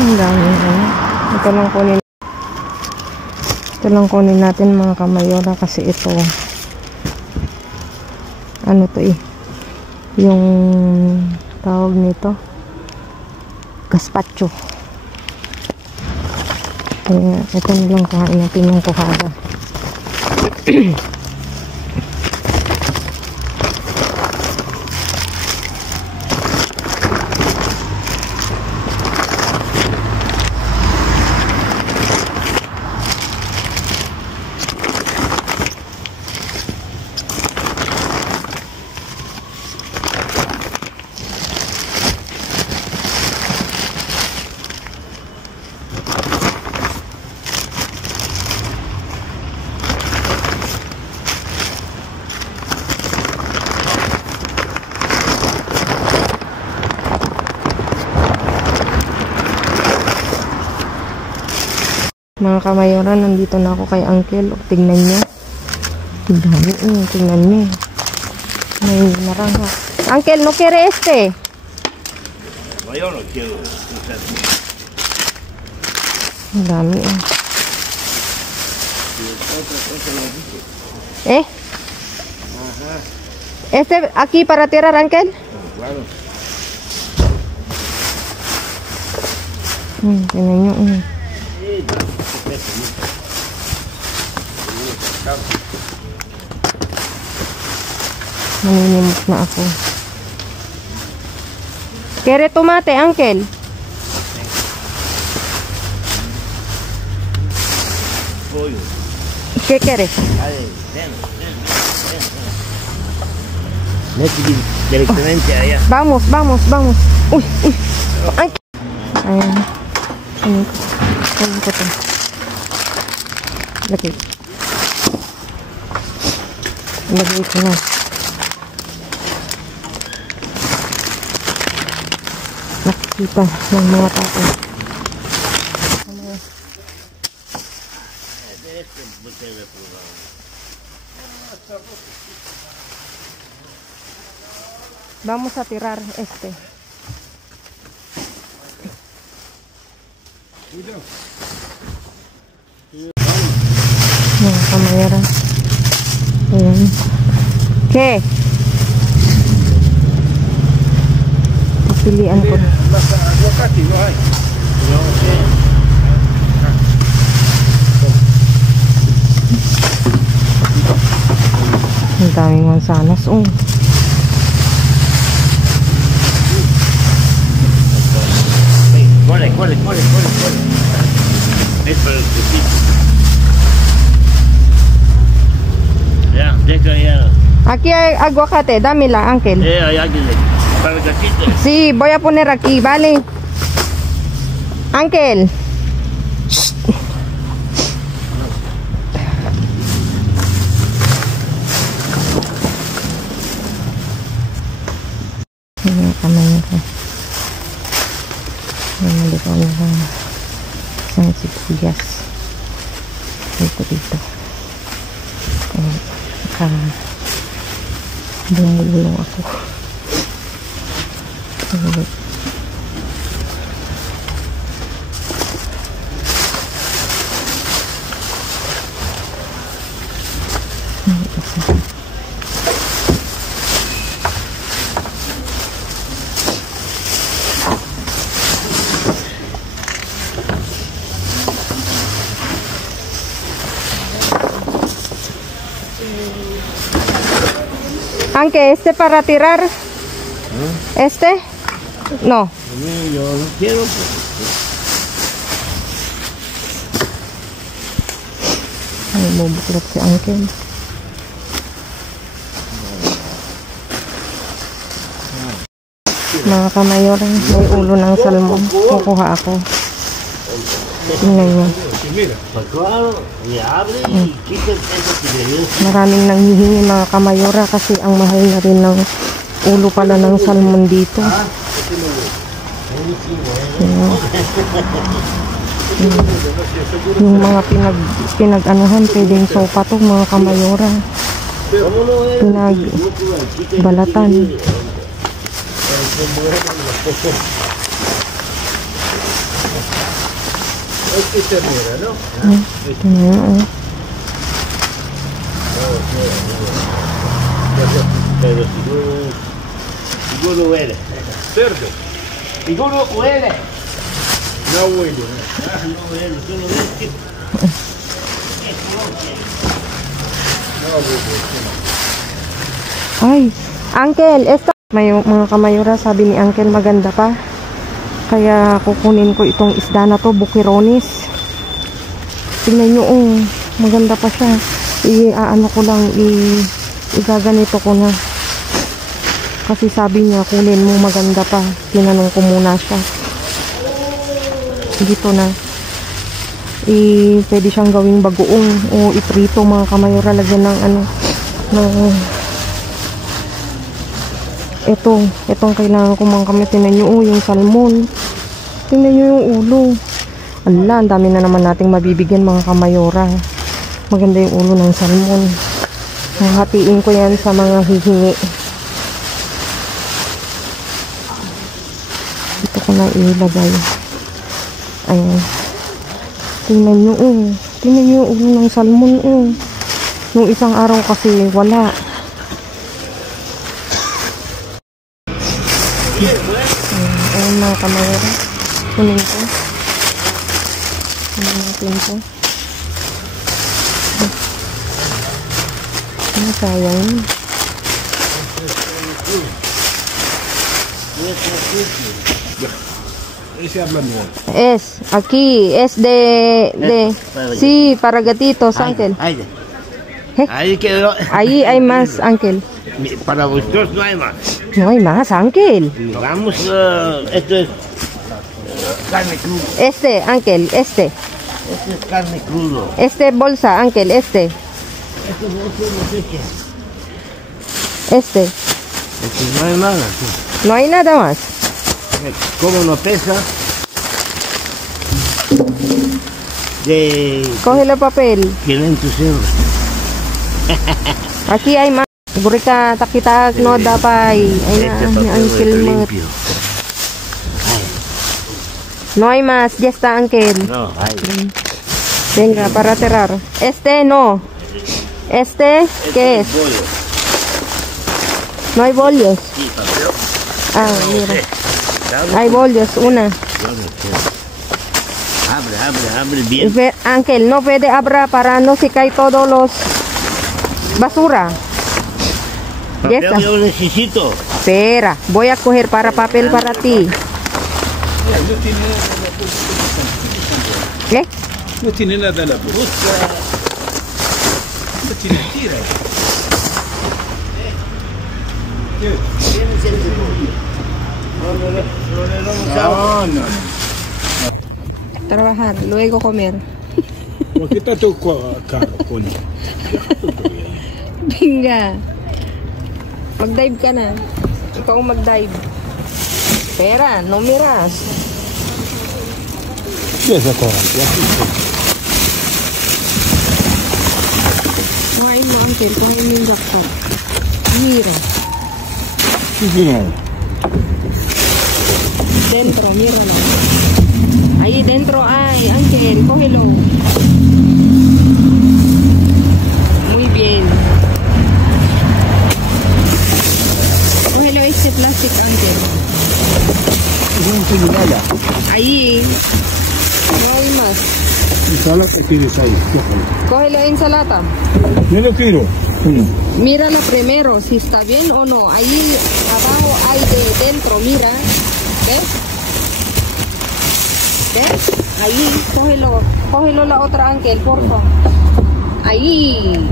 Ang dami na. Ito lang kunin natin mga kamayora kasi ito ano to yung tawag nito gazpacho. Kaya ito na lang kain natin yung kuhada. Mga kamayora, nandito na ako kay Uncle. Tingnan niyo. Tingnan niyo. May naranja. Uncle, no quiere este? Yo no quiero. Ang dami Este aquí para tirar, Uncle? Claro. Tingnan niyo. Maninimok na ako. Kere tomate, Uncle? ¿Qué quieres? Directamente allá. Vamos. Uy. Uncle. Ayan. Ayan ko to. Lagay ko na. Nakikita ng mga tao. Vamos a tirar este. Mga kamayara. Ayan. ¿Qué? Pilihan ko. Ang daming mansanas. ¿Cuál? Es para el pepito. Ya, deja ya. Aquí hay aguacate, dámela, Uncle. Hay alguien para el cachito. Sí, voy a poner aquí, ¿vale? Uncle. Ini kamanya kan. Ini ko na isang sibuyas. Ito dito. Bumulong ako. Aunque este para tirar. Este? No. Yo no quiero. Ay, bubuklat si Uncle. Mga kamayor, may ulo ng salmon. Kukuha ako. Tingnan nyo. Claro, y abre y quita eso que le dio. Maraming nanghihingi mga kamayora kasi ang mahal na rin ng ulo pala ng salmon dito. Yung mga pinag-anuhan, pwedeng sopa to mga kamayora. Pinag-balatan. Pero seguro huele. Cerdo. Seguro huele. No huele. No huele, tú no ves que... Ay, Uncle, esto. May mga kamayora, sabi ni Uncle maganda pa. Kaya kukunin ko itong isda na to, bukironis. Tingnan nyo, maganda pa siya. Ano ko lang, igaganito ko na. Kasi sabi niya, kunin mo, maganda pa. Tinanong ko muna siya. Dito na. Pwede siyang gawing bagoong o iprito mga kamayora. Lagyan ng itong kailangan ko mga kamay. Tingnan nyo, yung salmon. Tingnan nyo yung ulo. Ala, ang dami na naman nating mabibigyan mga kamayora. Maganda yung ulo ng salmon. Hatiin ko yan sa mga hihingi. Ito ko na ilagay. Ayan. Tingnan nyo, tingnan nyo yung ulo ng salmon, Nung isang araw kasi wala. Ayan mga kamayora. Kunin ko. Kunin natin ko. Sayang. Es, aquí, es de sí, para gatitos, Uncle. Ahí quedó. Ahí hay más, Uncle. Para vosotros no hay más. No hay más, Uncle. Vamos, esto es carne cruda. Este, Uncle, este. Esto es carne crudo. Este bolsa, Uncle, este. Esto no sé qué. Este. Esto no hay nada. No hay nada más. ¿Cómo no pesa? De Coge el papel. 500 euros. Aquí hay más. Gurika takita no dapay. Ay Este na, papel ni Uncle es Mot. limpio. No hay más, ya está, Uncle. No, hay. Venga, para cerrar. Este no. Este, ¿qué es? Bollo. No hay bollos. Sí, papel. Ah, mira. Abre, Hay bollos, una. abre bien. Uncle, no puede abrir para no se cae todos los basura. Ya Papel está. yo necesito. Espera, voy a coger para papel para ti. ¿Eh? No tiene nada la busca. No tiene tira. No. Trabajar, luego comer. ¿Por qué está tu carro, Poli? Binga. Mag-dive ka na. Ikaw ang mag-dive. Pera, no miras. ¿Qué es eso? Kuhain mo, Uncle. Kuhain mo yung jackpot. Mira. Bien. Dentro, mira lang. Ahí dentro hay, Uncle. Cógelo. Muy bien. Cógelo este plástico, Uncle. No tiene nada. Ahí. No hay más. Solo que tienes ahí. Cógelo ensalada. No lo quiero. Mírala primero, si está bien o no. Ahí abajo hay de dentro, mira. ¿Ves? ¿Ves? Ahí, cógelo la otra Ángel, por favor. Ahí.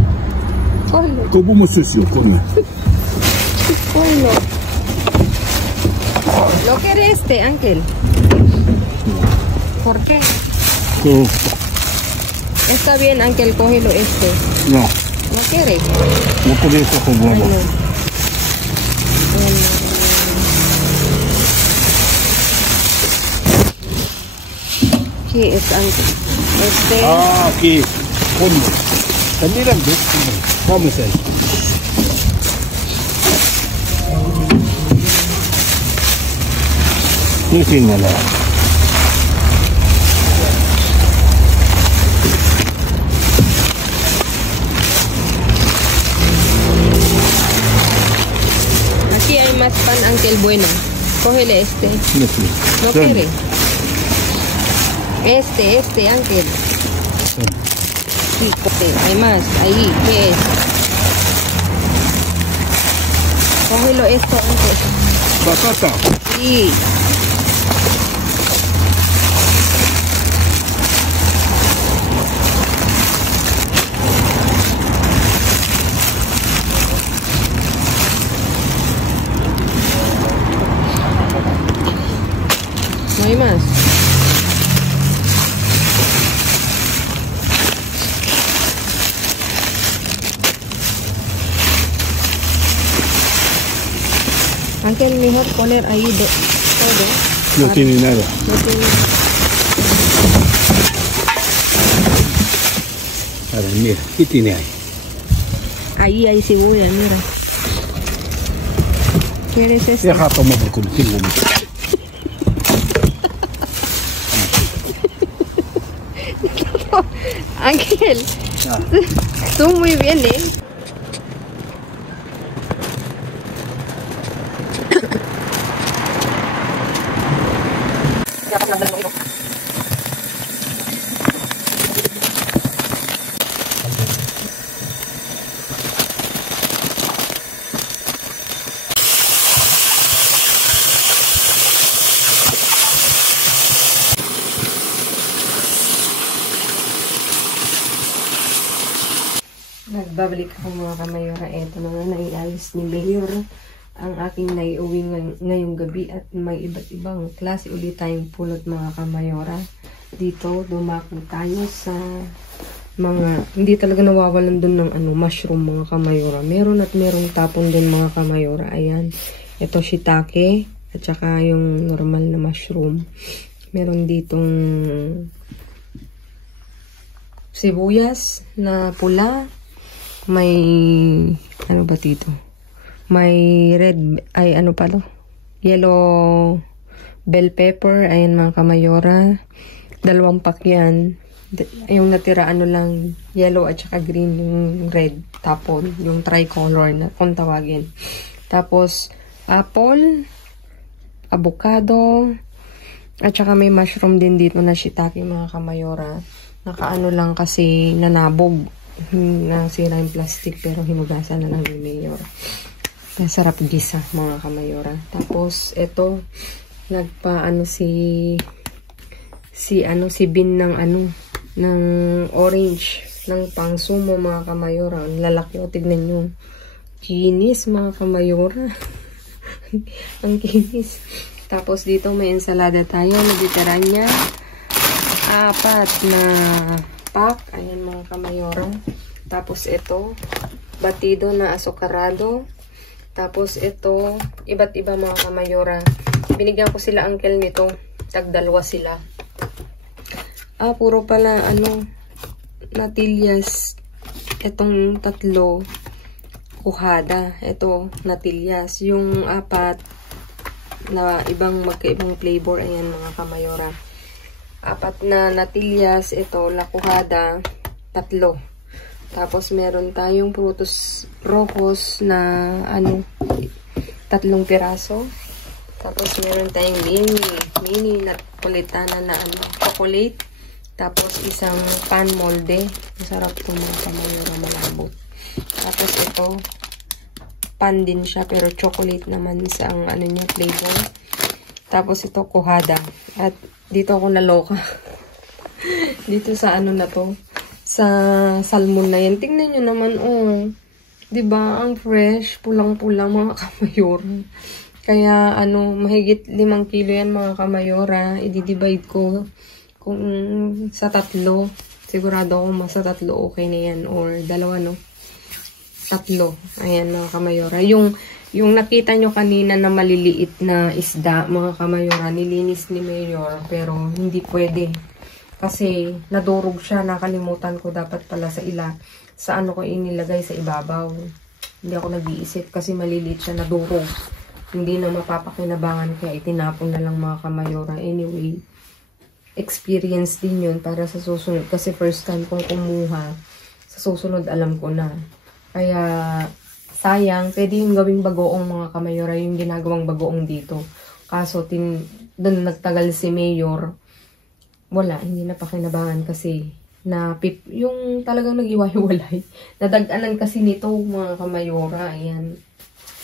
Cógelo. ¿Cómo es eso? ¿Cómo? Cógelo. ¿Lo quiere este, Ángel? ¿Por qué? Sí. Está bien, Ángel, cógelo este. No. ¿No quiere? No puede eso con huevo. ¿Qué es, Ángel? Este. Ah, aquí. ¿Cómo? También vamos a ir. No tiene nada. Aquí hay más pan, Ángel, bueno. Cógele este. No quiere. ¿No quiere? Este, Ángel. Sí, hay más. Ahí, ¿qué es? Cógelo esto, Ángel. Batata. Sí. No hay más. Ángel, mejor poner ahí todo. No tiene nada. No tiene. Ahora, mira, ¿qué tiene ahí? Ahí hay cebolla, mira. ¿Quieres este? Deja tomar porque no tengo mucho. Ángel, tú muy bien, ¿eh? Nagbabalik ako mga kamayora. Eto na nga, naialis ni Mayor ang aking naiuwi ngayong gabi at may iba't ibang klase ulit tayong pulot mga kamayora. Dito, dumako tayo sa mga, hindi talaga nawawalan dun ng mushroom mga kamayora. Meron at merong tapon din mga kamayora. Ayan, ito shiitake at saka yung normal na mushroom. Meron ditong sibuyas na pula. May, ano ba dito? May red, ay ano pa to? Yellow bell pepper. Ayan mga kamayora. 2 pack yan. Yung natira ano lang, yellow at saka green, yung red tapon. Yung tricolor na kung tawagin. Tapos, apple, avocado, at saka may mushroom din dito na shiitake mga kamayora. Nakaano lang kasi nanabog. Nasira yung plastic pero hinugasan na lang ni Mayor. Masarap gisa mga kamayora. Tapos ito nagpaano si Bin ng ng orange ng pangsumo mga kamayora. Ang lalaki o tignan nyo. Kinis mga kamayora. Ang kinis. Tapos dito may ensalada tayo. Mediterranean. 4 na pack. Ayan mga kamayora. Tapos ito, batido na asukarado. Tapos ito, iba't iba mga kamayora. Binigyan ko sila uncle nito. Tag-2 sila. Puro pala natillas. Itong 3 kuhada. Ito, natillas. Yung 4 na magkaibang flavor. Ayan mga kamayora. 4 na natillas, ito, lakuhada, 3. Tapos, meron tayong frutos rojos na, 3 piraso. Tapos, meron tayong mini napolitana na, chocolate. Tapos, isang pan molde. Masarap ito mga kamayora, malambot. Tapos ito, pan din siya, pero chocolate naman sa ang ano niya, flavor. Tapos ito, kuhada. At dito ako naloka. Dito sa ano na to, sa salmon na yan. Tingnan nyo naman, oh. Diba, ang fresh, pulang-pulang mga kamayora. Kaya, ano, mahigit 5 kilo yan mga kamayora. I-divide ko kung sa 3. Sigurado ako sa 3 okay na yan. Or 2, no? 3. Ayan, mga kamayora. Yung nakita nyo kanina na maliliit na isda, mga kamayora, nilinis ni Mayor. Pero, hindi pwede. Kasi, nadurog siya. Nakalimutan ko dapat pala sa ano ko inilagay sa ibabaw. Hindi ako nag-iisip kasi maliliit siya, nadurog. Hindi na mapapakinabangan kaya itinapon na lang mga kamayora. Anyway, experience din yun para sa susunod. Kasi first time kong kumuha, sa susunod alam ko na. Kaya, sayang, pwede yung gawing bagoong mga kamayora, yung ginagawang bagoong dito. Kaso, doon nagtagal si Mayor, wala, hindi na pakinabangan kasi yung talagang nag-iwahiwalay. Nadaganan kasi nito mga kamayora. Ayan.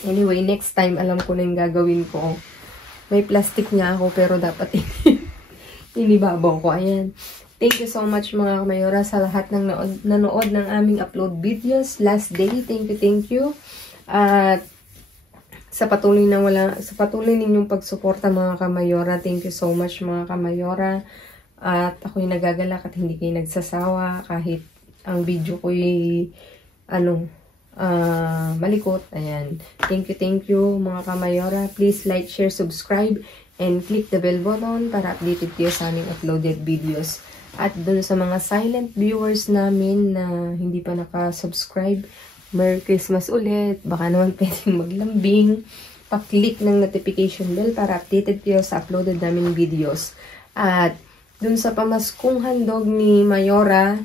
Anyway, next time alam ko na yung gagawin ko. May plastic niya ako pero dapat inibabaw ko. Ayan. Thank you so much mga kamayora sa lahat ng nanood ng aming upload videos. Last day, thank you. At sa patuloy ninyong pagsuporta mga kamayora, thank you so much mga kamayora. At ako'y nagagalak at hindi kayo nagsasawa kahit ang video ko'y malikot. Ayan. Thank you mga kamayora. Please like, share, subscribe, and click the bell button para updated kayo sa aming uploaded videos. At dun sa mga silent viewers namin na hindi pa nakasubscribe, Merry Christmas ulit. Baka naman pwedeng maglambing. Pa-click ng notification bell para updated kayo sa uploaded namin videos. At dun sa pamaskong handog ni Mayora,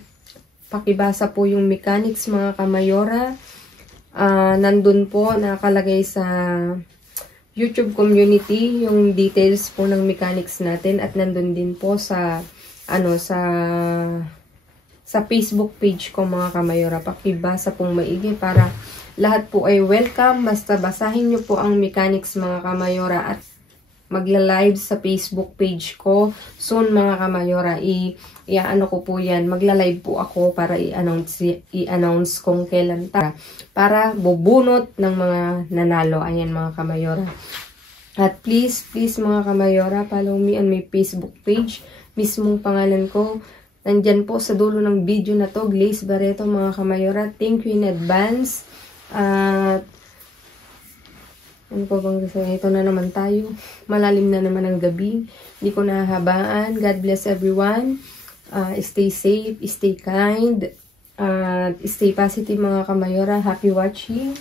pakibasa po yung mechanics mga kamayora. Nandun po, nakalagay sa YouTube community yung details po ng mechanics natin. At nandun din po sa Facebook page ko mga kamayora. Pakibasa pong maigi para lahat po ay welcome. Basta basahin nyo po ang mechanics mga kamayora at magla-live sa Facebook page ko. Soon mga kamayora, i-ano ko po yan. Magla-live po ako para i-announce kung kailan para bubunot ng mga nanalo. Ayan mga kamayora. At please mga kamayora, follow me on my Facebook page. Mismong pangalan ko. Nandyan po sa dulo ng video na to, Glaze Barreto mga kamayora. Thank you in advance. At ano pa bang gusto? Ito na naman tayo. Malalim na naman ang gabi. Hindi ko nahahabaan. God bless everyone. Stay safe, stay kind, stay positive mga kamayora. Happy watching.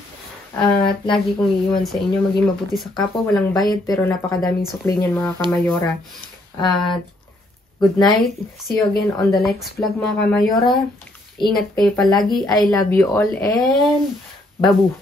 At lagi kong iiwan sa inyo, maging mabuti sa kapwa. Walang bayad pero napakadaming sukli niyan mga kamayora. Good night. See you again on the next vlog mga kamayora. Ingat kayo palagi. I love you all and babu.